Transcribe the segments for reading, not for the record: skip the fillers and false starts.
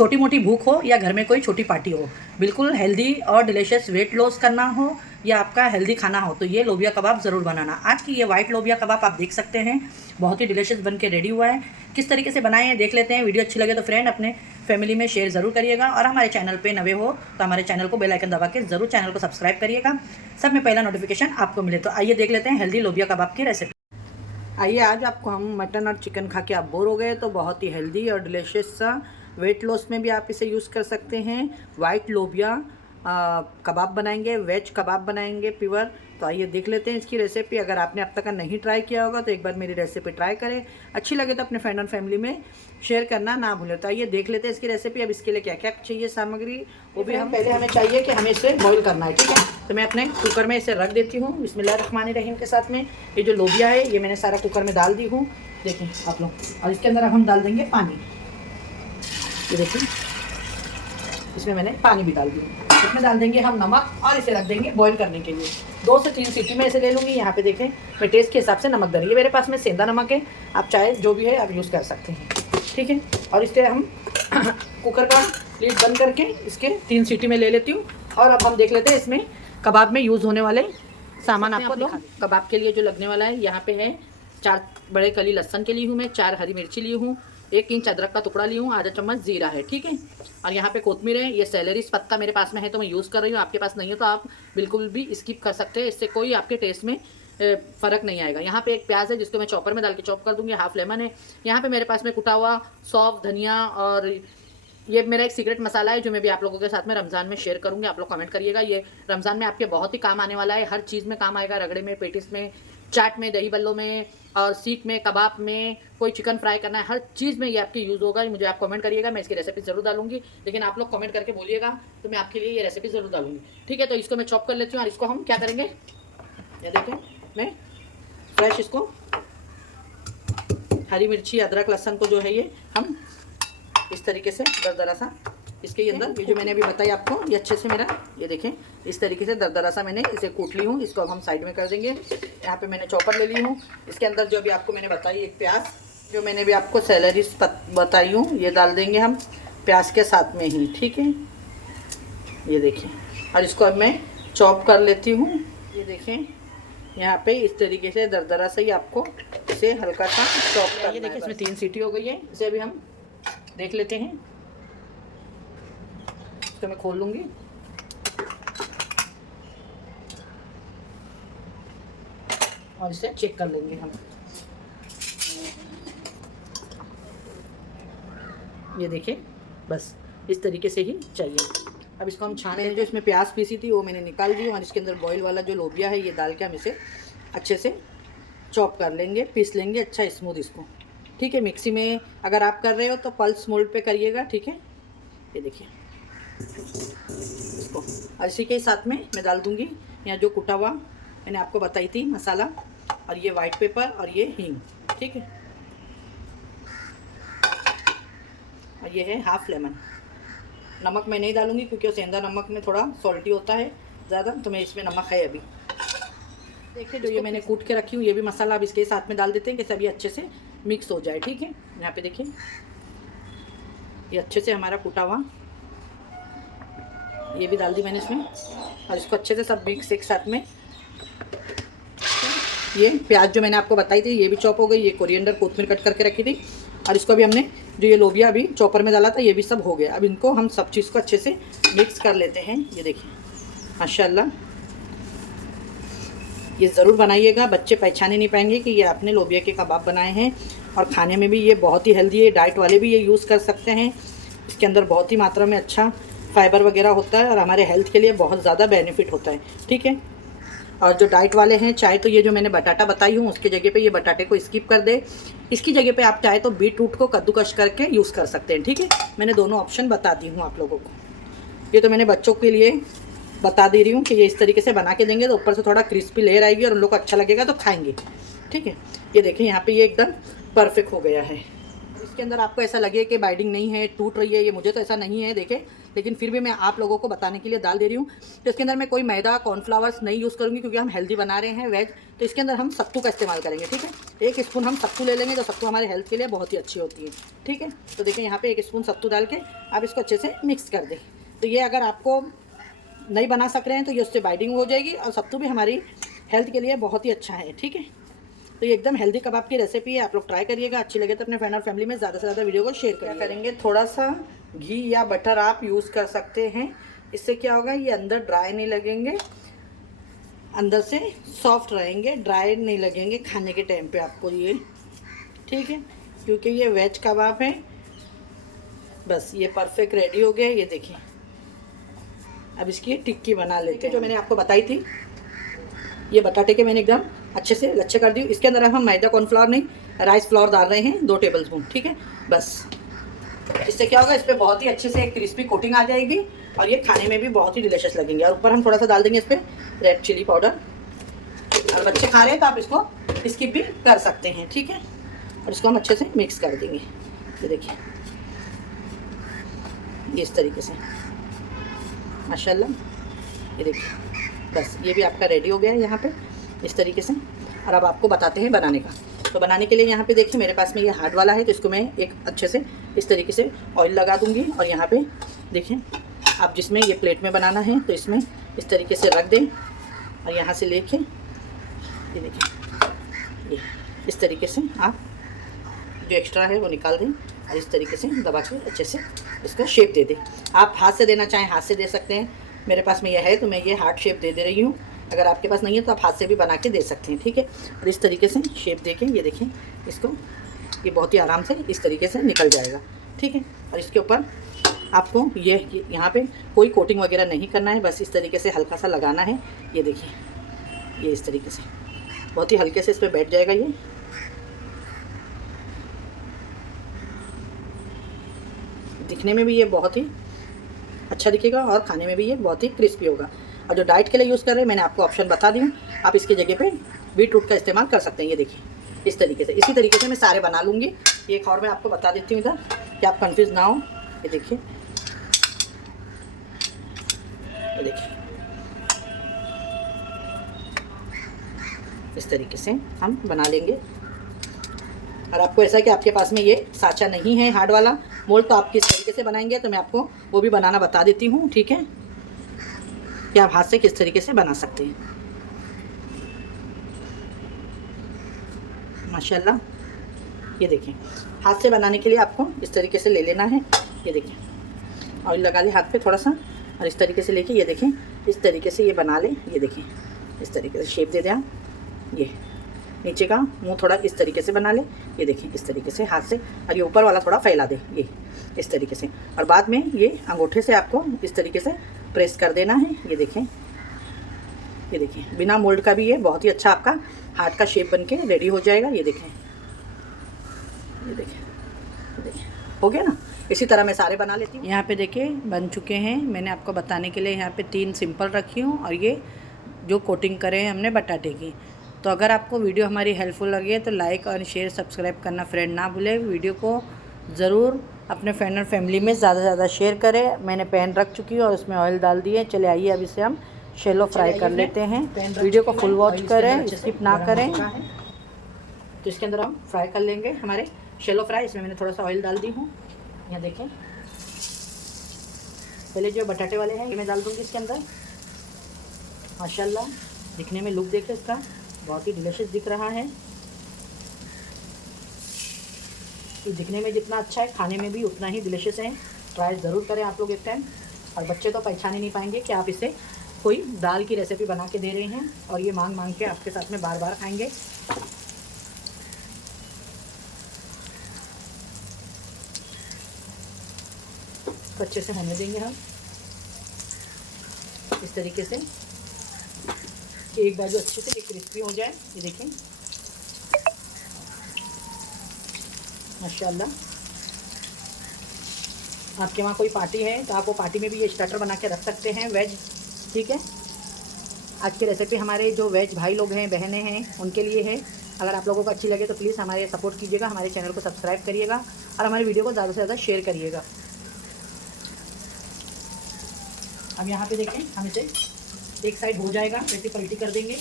छोटी मोटी भूख हो या घर में कोई छोटी पार्टी हो, बिल्कुल हेल्दी और डिलीशियस वेट लॉस करना हो या आपका हेल्दी खाना हो तो ये लोबिया कबाब ज़रूर बनाना। आज की ये वाइट लोबिया कबाब आप देख सकते हैं, बहुत ही डिलीशियस बन के रेडी हुआ है। किस तरीके से बनाए हैं देख लेते हैं। वीडियो अच्छी लगे तो फ्रेंड अपने फैमिली में शेयर ज़रूर करिएगा और हमारे चैनल पे नए हो तो हमारे चैनल को बेल आइकन दबा के ज़रूर चैनल को सब्सक्राइब करिएगा, सब में पहला नोटिफिकेशन आपको मिले। तो आइए देख लेते हैं हेल्दी लोबिया कबाब की रेसिपी। आइए, आज आपको हम मटन और चिकन खा के आप बोर हो गए तो बहुत ही हेल्दी और डिलीशियस सा वेट लॉस में भी आप इसे यूज़ कर सकते हैं। वाइट लोबिया कबाब बनाएंगे, वेज कबाब बनाएंगे प्योर। तो आइए देख लेते हैं इसकी रेसिपी। अगर आपने अब तक नहीं ट्राई किया होगा तो एक बार मेरी रेसिपी ट्राई करें, अच्छी लगे तो अपने फ्रेंड और फैमिली में शेयर करना ना भूलें। तो आइए देख लेते हैं इसकी रेसिपी। अब इसके लिए क्या क्या चाहिए सामग्री वो भी हम पहले हमें चाहिए कि हमें इसे बॉईल करना है, ठीक है। तो मैं अपने कुकर में इसे रख देती हूँ बिस्मिल्लाहिर्रहमानिर्रहीम के साथ में। ये जो लोबिया है ये मैंने सारा कुकर में डाल दी हूँ, देखें आप लोग। और इसके अंदर अब हम डाल देंगे पानी, ये देखिए इसमें मैंने पानी भी डाल दिया। इसमें डाल देंगे हम नमक और इसे रख देंगे बॉईल करने के लिए। 2 से 3 सीटी में इसे ले लूँगी। यहाँ पे देखें मैं टेस्ट के हिसाब से नमक डाली, ये मेरे पास में सेंधा नमक है, आप चाहे जो भी है आप यूज़ कर सकते हैं, ठीक है। और इसके हम कुकर का लीड बंद करके इसके 3 सीटी में ले लेती हूँ। और अब हम देख लेते हैं इसमें कबाब में यूज़ होने वाले सामान आपको दिखा दें। कबाब के लिए जो लगने वाला है, यहाँ पे है 4 बड़े कली लहसुन के लिए हूँ मैं, 4 हरी मिर्ची ली हूँ, 1 इंच अदरक का टुकड़ा ली हूँ, आधा चम्मच जीरा है, ठीक है। और यहाँ पे कोतमीर है, ये सेलेरी पत्ता मेरे पास में है तो मैं यूज़ कर रही हूँ, आपके पास नहीं है तो आप बिल्कुल भी स्किप कर सकते हैं, इससे कोई आपके टेस्ट में फ़र्क नहीं आएगा। यहाँ पे एक प्याज है जिसको मैं चॉपर में डाल के चॉप कर दूँगी, हाफ लेमन है। यहाँ पे मेरे पास में कुटा हुआ सौंफ, धनिया और ये मेरा एक सीक्रेट मसाला है जो मैं भी आप लोगों के साथ में रमज़ान में शेयर करूँगी, आप लोग कमेंट करिएगा। ये रमज़ान में आपके बहुत ही काम आने वाला है, हर चीज़ में काम आएगा, रगड़े में, पेटिस में, चाट में, दही बल्लों में और सीख में, कबाब में, कोई चिकन फ्राई करना है, हर चीज़ में ये आपकी यूज़ होगा। मुझे आप कमेंट करिएगा, मैं इसकी रेसिपी ज़रूर डालूंगी, लेकिन आप लोग कमेंट करके बोलिएगा तो मैं आपके लिए ये रेसिपी ज़रूर डालूंगी, ठीक है। तो इसको मैं चॉप कर लेती हूँ और इसको हम क्या करेंगे, ये देखें मैं फ्रेश इसको हरी मिर्ची, अदरक, लहसुन को जो है ये हम इस तरीके से दरदरा सा इसके अंदर, ये जो मैंने अभी बताया आपको, ये अच्छे से मेरा ये देखें इस तरीके से दरदरा सा मैंने इसे कूट ली हूँ। इसको अब हम साइड में कर देंगे। यहाँ पे मैंने चॉपर ले ली हूँ, इसके अंदर जो अभी आपको मैंने बताई एक प्याज, जो मैंने भी आपको सेलरी बताई हूँ, ये डाल देंगे हम प्याज के साथ में ही, ठीक है। ये देखिए, और इसको अब मैं चॉप कर लेती हूँ। ये देखें यहाँ पे इस तरीके से दरदरा से ही आपको इसे हल्का सा चॉप कर। ये देखिए इसमें 3 सीटी हो गई है, इसे अभी हम देख लेते हैं। तो मैं खोल लूँगी, और इसे चेक कर लेंगे हम। ये देखिए बस इस तरीके से ही चाहिए। अब इसको हम छान लेंगे। जो इसमें प्याज पीसी थी वो मैंने निकाल दी और इसके अंदर बॉईल वाला जो लोबिया है ये डाल के हम इसे अच्छे से चॉप कर लेंगे, पीस लेंगे अच्छा स्मूथ इसको, ठीक है। मिक्सी में अगर आप कर रहे हो तो पल्स मोड पे करिएगा, ठीक है। ये देखिए इसको, और इसी के साथ में मैं डाल दूंगी यहाँ जो कुटा हुआ मैंने आपको बताई थी मसाला, और ये वाइट पेपर और ये हींग, ठीक है। और ये है हाफ लेमन। नमक मैं नहीं डालूंगी क्योंकि वो सेंधा नमक में थोड़ा सॉल्टी होता है ज़्यादा, तो मैं इसमें नमक है अभी। देखिए जो ये मैंने कूट के रखी हूँ ये भी मसाला अब इसके साथ में डाल देते हैं कि सभी अच्छे से मिक्स हो जाए, ठीक है। यहाँ पे देखिए ये अच्छे से हमारा कूटा हुआ ये भी डाल दी मैंने इसमें, और इसको अच्छे से सब मिक्स एक साथ में। ये प्याज जो मैंने आपको बताई थी ये भी चॉप हो गई, ये कोरिएंडर कोथमीर कट करके रखी थी, और इसको भी हमने जो ये लोबिया अभी चॉपर में डाला था ये भी सब हो गया। अब इनको हम सब चीज़ को अच्छे से मिक्स कर लेते हैं। ये देखिए माशाल्लाह, ये ज़रूर बनाइएगा, बच्चे पहचान ही नहीं पाएंगे कि ये आपने लोबिया के कबाब बनाए हैं। और खाने में भी ये बहुत ही हेल्दी है, डाइट वाले भी ये यूज़ कर सकते हैं। इसके अंदर बहुत ही मात्रा में अच्छा फाइबर वगैरह होता है और हमारे हेल्थ के लिए बहुत ज़्यादा बेनिफिट होता है, ठीक है। और जो डाइट वाले हैं चाहे तो ये जो मैंने बटाटा बताई हूँ उसके जगह पे ये बटाटे को स्किप कर दे, इसकी जगह पे आप चाहे तो बीट रूट को कद्दूकश करके यूज़ कर सकते हैं, ठीक है। मैंने दोनों ऑप्शन बता दी हूँ आप लोगों को। ये तो मैंने बच्चों के लिए बता दे रही हूँ कि ये इस तरीके से बना के देंगे तो ऊपर से थोड़ा क्रिस्पी लेयर आएगी और उन लोग को अच्छा लगेगा तो खाएंगे, ठीक है। ये देखिए यहाँ पे ये एकदम परफेक्ट हो गया है। इसके अंदर आपको ऐसा लगे कि बाइंडिंग नहीं है, टूट रही है, ये मुझे तो ऐसा नहीं है देखे, लेकिन फिर भी मैं आप लोगों को बताने के लिए डाल दे रही हूँ। तो इसके अंदर मैं कोई मैदा कॉर्नफ्लावर्स नहीं यूज़ करूँगी क्योंकि हम हेल्दी बना रहे हैं वेज। तो इसके अंदर हम सत्तू का इस्तेमाल करेंगे, ठीक है। 1 स्पून हम सत्तू ले लेंगे, जो सत्तू हमारे हेल्थ के लिए बहुत ही अच्छी होती है, ठीक है। तो देखिए यहाँ पर 1 स्पून सत्तू डाल के आप इसको अच्छे से मिक्स कर दें। तो ये अगर आपको नहीं बना सक रहे हैं तो ये उससे बाइंडिंग हो जाएगी, और सत्तू भी हमारी हेल्थ के लिए बहुत ही अच्छा है, ठीक है। तो ये एकदम हेल्दी कबाब की रेसिपी है, आप लोग ट्राई करिएगा। अच्छी लगे तो अपने फ्रेंड और फैमिली में ज़्यादा से ज़्यादा वीडियो को शेयर करेंगे। थोड़ा सा घी या बटर आप यूज़ कर सकते हैं, इससे क्या होगा, ये अंदर ड्राई नहीं लगेंगे, अंदर से सॉफ्ट रहेंगे, ड्राई नहीं लगेंगे खाने के टाइम पे आपको ये, ठीक है। क्योंकि ये वेज कबाब है। बस ये परफेक्ट रेडी हो गया, ये देखिए। अब इसकी टिक्की बना लेते हैं, जो मैंने आपको बताई थी। ये बटाटे के मैंने एकदम अच्छे से लच्छे कर दी। इसके अंदर अब हम मैदा कॉर्नफ्लावर नहीं, राइस फ्लोर डाल रहे हैं 2 टेबलस्पून, ठीक है। बस इससे क्या होगा, इस पर बहुत ही अच्छे से एक क्रिस्पी कोटिंग आ जाएगी, और ये खाने में भी बहुत ही डिलीशियस लगेंगे। और ऊपर हम थोड़ा सा डाल देंगे इस पर रेड चिली पाउडर। और बच्चे खा रहे हैं तो आप इसको स्किप भी कर सकते हैं, ठीक है। और इसको हम अच्छे से मिक्स कर देंगे। ये देखिए, ये इस तरीके से माशाल्लाह, ये देखिए। बस ये भी आपका रेडी हो गया है यहाँ पे इस तरीके से। और अब आपको बताते हैं बनाने का। तो बनाने के लिए यहाँ पे देखिए मेरे पास में ये हार्ड वाला है, तो इसको मैं एक अच्छे से इस तरीके से ऑयल लगा दूँगी। और यहाँ पे देखिए, आप जिसमें ये प्लेट में बनाना है तो इसमें इस तरीके से रख दें, और यहाँ से लेके ये देखिए, ये इस तरीके से आप जो एक्स्ट्रा है वो निकाल दें, और इस तरीके से दबा के अच्छे से इसका शेप दे दें। आप हाथ से देना चाहें हाथ से दे सकते हैं, मेरे पास में यह है तो मैं ये हार्ट शेप दे रही हूँ। अगर आपके पास नहीं है तो आप हाथ से भी बना के दे सकते हैं, ठीक है। और इस तरीके से शेप दे के ये देखें इसको, ये बहुत ही आराम से इस तरीके से निकल जाएगा, ठीक है। और इसके ऊपर आपको ये यहाँ पे कोई कोटिंग वगैरह नहीं करना है, बस इस तरीके से हल्का सा लगाना है। ये देखिए, ये इस तरीके से बहुत ही हल्के से इस पर बैठ जाएगा। ये दिखने में भी ये बहुत ही अच्छा दिखेगा, और खाने में भी ये बहुत ही क्रिस्पी होगा। और जो डाइट के लिए यूज़ कर रहे हैं मैंने आपको ऑप्शन बता दी हूँ, आप इसकी जगह पे बीटरूट का इस्तेमाल कर सकते हैं। ये देखिए इस तरीके से, इसी तरीके से मैं सारे बना लूँगी। एक और मैं आपको बता देती हूँ इधर कि आप कंफ्यूज ना हो। ये देखिए, ये देखिए, इस तरीके से हम बना लेंगे। और आपको ऐसा कि आपके पास में ये साँचा नहीं है हार्ड वाला मोल्ड, तो आप किस तरीके से बनाएंगे तो मैं आपको वो भी बनाना बता देती हूँ, ठीक है, कि आप हाथ से किस तरीके से बना सकते हैं। माशाल्लाह, ये देखिए, हाथ से बनाने के लिए आपको इस तरीके से ले लेना है। ये देखिए, ऑयल लगा ले हाथ पे थोड़ा सा, और इस तरीके से लेके ये देखें इस तरीके से ये बना ले। ये देखिए इस तरीके से शेप दे दें आप, ये नीचे का मुंह थोड़ा इस तरीके से बना ले। ये देखिए इस तरीके से हाथ से, और ये ऊपर वाला थोड़ा फैला दे, ये इस तरीके से। और बाद में ये अंगूठे से आपको इस तरीके से प्रेस कर देना है। ये देखें, ये देखिए, बिना मोल्ड का भी ये बहुत ही अच्छा आपका हार्ट का शेप बन के रेडी हो जाएगा। ये देखें, ये देखिए, ये देखिए, हो गया ना। इसी तरह मैं सारे बना लेती हूँ। यहाँ पे देखिए बन चुके हैं। मैंने आपको बताने के लिए यहाँ पे 3 सिंपल रखी हूँ, और ये जो कोटिंग करे हैं हमने बटाटे की। तो अगर आपको वीडियो हमारी हेल्पफुल लगी है तो लाइक और शेयर सब्सक्राइब करना फ्रेंड ना भूले। वीडियो को ज़रूर अपने फ्रेंड और फैमिली में ज़्यादा से ज़्यादा शेयर करें। मैंने पैन रख चुकी हूँ और उसमें ऑयल डाल दिए। चले आइए अब इसे हम शैलो फ्राई कर लेते हैं। वीडियो को फुल वॉच करें, स्किप ना करें। तो इसके अंदर हम फ्राई कर लेंगे हमारे शैलो फ्राई। इसमें मैंने थोड़ा सा ऑयल डाल दी हूँ। यहाँ देखें, पहले जो बटाटे वाले हैं ये मैं डाल दूँगी इसके अंदर। माशाल्लाह, दिखने में लुक देखें इसका, बहुत ही डिलीशियस दिख रहा है। तो दिखने में जितना अच्छा है खाने में भी उतना ही डिलीशियस है। ट्राई ज़रूर करें आप लोग एक टाइम। और बच्चे तो पहचान ही नहीं पाएंगे कि आप इसे कोई दाल की रेसिपी बना के दे रहे हैं, और ये मांग मांग के आपके साथ में बार बार खाएंगे। तो अच्छे से होने देंगे हम इस तरीके से, एक बार जो अच्छे से क्रिस्पी हो जाए। ये देखें माशाल्लाह। आपके वहाँ कोई पार्टी है तो आप वो पार्टी में भी ये स्टार्टर बना के रख सकते हैं वेज, ठीक है। आज की रेसिपी हमारे जो वेज भाई लोग हैं, बहनें हैं, उनके लिए है। अगर आप लोगों को अच्छी लगे तो प्लीज़ हमारे सपोर्ट कीजिएगा, हमारे चैनल को सब्सक्राइब करिएगा। और हमारी वीडियो को ज़्यादा से ज़्यादा शेयर करिएगा। अब यहाँ पे देखें, हम इसे एक साइड हो जाएगा वैसे पलटी कर देंगे।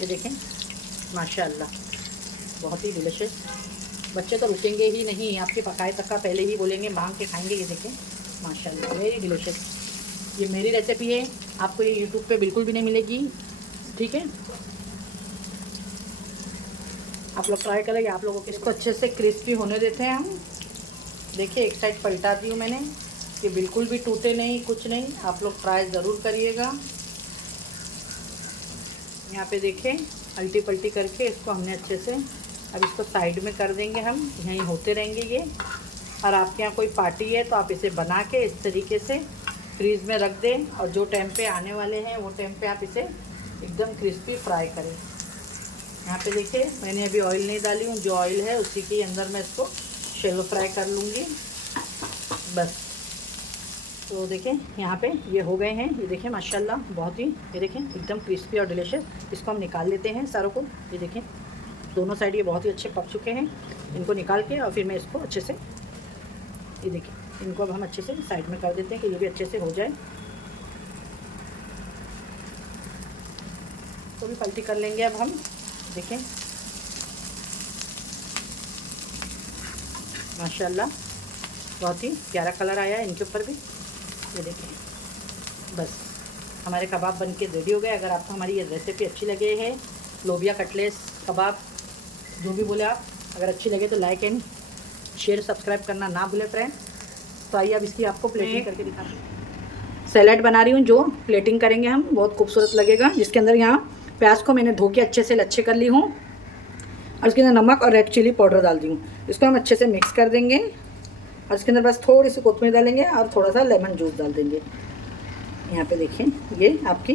ये देखें माशाल्लाह बहुत ही डिलीशियस। बच्चे तो रुकेंगे ही नहीं, आपके पकाए तक का पहले ही बोलेंगे, मांग के खाएंगे। ये देखें माशाल्लाह वेरी डिलीशियस। ये मेरी रेसिपी है, आपको ये यूट्यूब पे बिल्कुल भी नहीं मिलेगी, ठीक है। आप लोग ट्राई करेंगे, आप लोगों को इसको अच्छे से क्रिस्पी होने देते हैं हम। देखिए एक साइड पलटा दी हूँ मैंने, ये बिल्कुल भी टूटे नहीं, कुछ नहीं। आप लोग ट्राई ज़रूर करिएगा। यहाँ पे देखें अल्टी पल्टी करके इसको हमने अच्छे से, अब इसको साइड में कर देंगे हम, यहीं होते रहेंगे ये। और आपके यहाँ कोई पार्टी है तो आप इसे बना के इस तरीके से फ्रीज़ में रख दें, और जो टाइम पे आने वाले हैं वो टाइम पे आप इसे एकदम क्रिस्पी फ्राई करें। यहाँ पे देखिए मैंने अभी ऑयल नहीं डाली हूँ, जो ऑयल है उसी के अंदर मैं इसको शैलो फ्राई कर लूँगी बस। तो देखें यहाँ पे ये हो गए हैं, ये देखें माशाल्लाह बहुत ही, ये देखें एकदम क्रिस्पी और डिलीशियस। इसको हम निकाल लेते हैं सारों को। ये देखें दोनों साइड ये बहुत ही अच्छे पक चुके हैं। इनको निकाल के और फिर मैं इसको अच्छे से, ये देखिए इनको अब हम अच्छे से साइड में कर देते हैं कि ये भी अच्छे से हो जाए। तो भी पलटी कर लेंगे अब हम। देखें माशाल्लाह बहुत ही प्यारा कलर आया है इनके ऊपर भी। ये देखें बस हमारे कबाब बन के रेडी हो गए। अगर आपको हमारी ये रेसिपी अच्छी लगे है, लोबिया कटलेस कबाब जो भी बोले आप, अगर अच्छी लगे तो लाइक एंड शेयर सब्सक्राइब करना ना भूलें फ्रेंड। तो आइए अब इसकी आपको प्लेटिंग करके दिखा दूँ। सैलेड बना रही हूँ जो प्लेटिंग करेंगे हम, बहुत खूबसूरत लगेगा। जिसके अंदर यहाँ प्याज को मैंने धो के अच्छे से लच्छे कर ली हूँ, और इसके अंदर नमक और रेड चिली पाउडर डाल दी हूँ। इसको हम अच्छे से मिक्स कर देंगे, और इसके अंदर बस थोड़ी सी कोतमीर डालेंगे और थोड़ा सा लेमन जूस डाल देंगे। यहाँ पे देखिए ये आपकी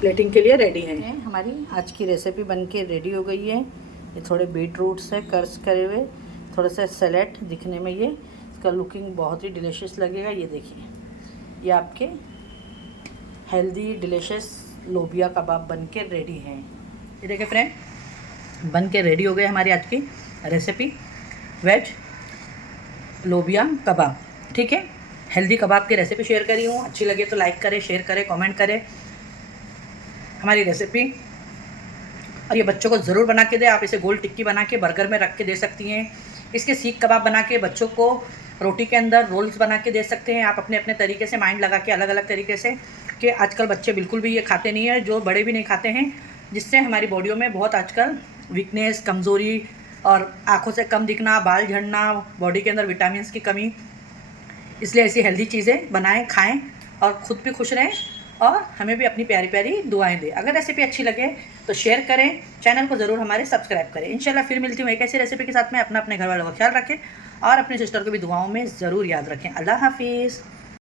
प्लेटिंग के लिए रेडी है। हमारी आज की रेसिपी बन के रेडी हो गई है। ये थोड़े बीट रूट्स है कर्स करे हुए, थोड़ा सा सैलेड, दिखने में ये इसका लुकिंग बहुत ही डिलीशियस लगेगा। ये देखिए ये आपके हेल्दी डिलीशियस लोबिया कबाब बन के रेडी हैं। ये देखिए फ्रेंड बन के रेडी हो गए हमारी आज की रेसिपी वेज लोबिया कबाब, ठीक है। हेल्दी कबाब की रेसिपी शेयर करी हूँ, अच्छी लगे तो लाइक करें, शेयर करें, कमेंट करें हमारी रेसिपी। और ये बच्चों को ज़रूर बना के दें। आप इसे गोल टिक्की बना के बर्गर में रख के दे सकती हैं। इसके सीख कबाब बना के बच्चों को रोटी के अंदर रोल्स बना के दे सकते हैं आप, अपने अपने तरीके से माइंड लगा के, अलग अलग तरीके से। कि आजकल बच्चे बिल्कुल भी ये खाते नहीं है, जो बड़े भी नहीं खाते हैं, जिससे हमारी बॉडियों में बहुत आजकल वीकनेस, कमज़ोरी और आँखों से कम दिखना, बाल झड़ना, बॉडी के अंदर विटामिन की कमी। इसलिए ऐसी हेल्दी चीज़ें बनाएं, खाएं और ख़ुद भी खुश रहें, और हमें भी अपनी प्यारी प्यारी दुआएं दें। अगर रेसिपी अच्छी लगे तो शेयर करें, चैनल को ज़रूर हमारे सब्सक्राइब करें। इंशाल्लाह फिर मिलती हूँ एक ऐसी रेसिपी के साथ में। अपने घर वालों का ख्याल रखें और अपने सिस्टर को भी दुआओं में ज़रूर याद रखें। अल्लाह हाफिज़।